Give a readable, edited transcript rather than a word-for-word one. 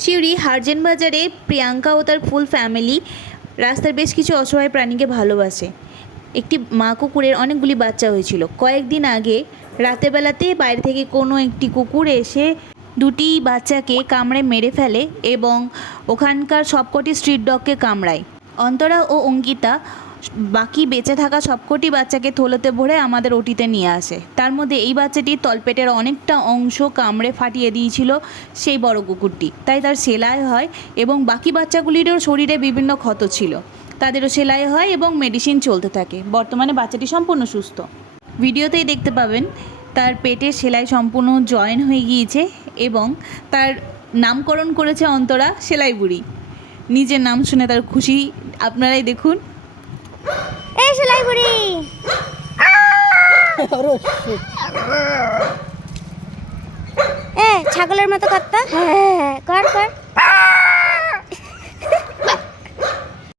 সিউড়ি হারজেন বাজারে প্রিয়াঙ্কা ও তার full family রাস্তার বেশ কিছু অসহায় প্রাণীকে ভালোবাসে। একটি মা কুকুরের অনেকগুলি বাচ্চা হয়েছিল। কয়েকদিন আগে রাতেবেলাতে বাইরে থেকে কোনো একটি কুকুর এসে দুটি বাচ্চাকে কামড়ে মেরে ফেলে এবং ওখানকার সবকটি স্ট্রিট ডগকে কামড়ায়। অন্তরা ও অঙ্কিতা বাকি বেঁচে থাকা সবকটি বাচ্চাকে থলেতে ভরে আমাদের ওটিতে নিয়ে আসে। তার মধ্যে এই বাচ্চাটির তলপেটের অনেকটা অংশ কামড়ে ফাটিয়ে দিয়েছিল সেই বড় কুকুরটি, তাই তার সেলাই হয় এবং বাকি বাচ্চাগুলিরও শরীরে বিভিন্ন ক্ষত ছিল, তাদেরও সেলাই হয় এবং মেডিসিন চলতে থাকে। বর্তমানে বাচ্চাটি সম্পূর্ণ সুস্থ। ভিডিওতেই দেখতে পাবেন তার পেটের সেলাই সম্পূর্ণ জয়েন হয়ে গিয়েছে এবং তার নামকরণ করেছে অন্তরা সেলাই বুড়ি। নিজের নাম শুনে তার খুশি আপনারাই দেখুন। এই সেলাই বুড়ি ছাগলের মতো করতা, কর কর।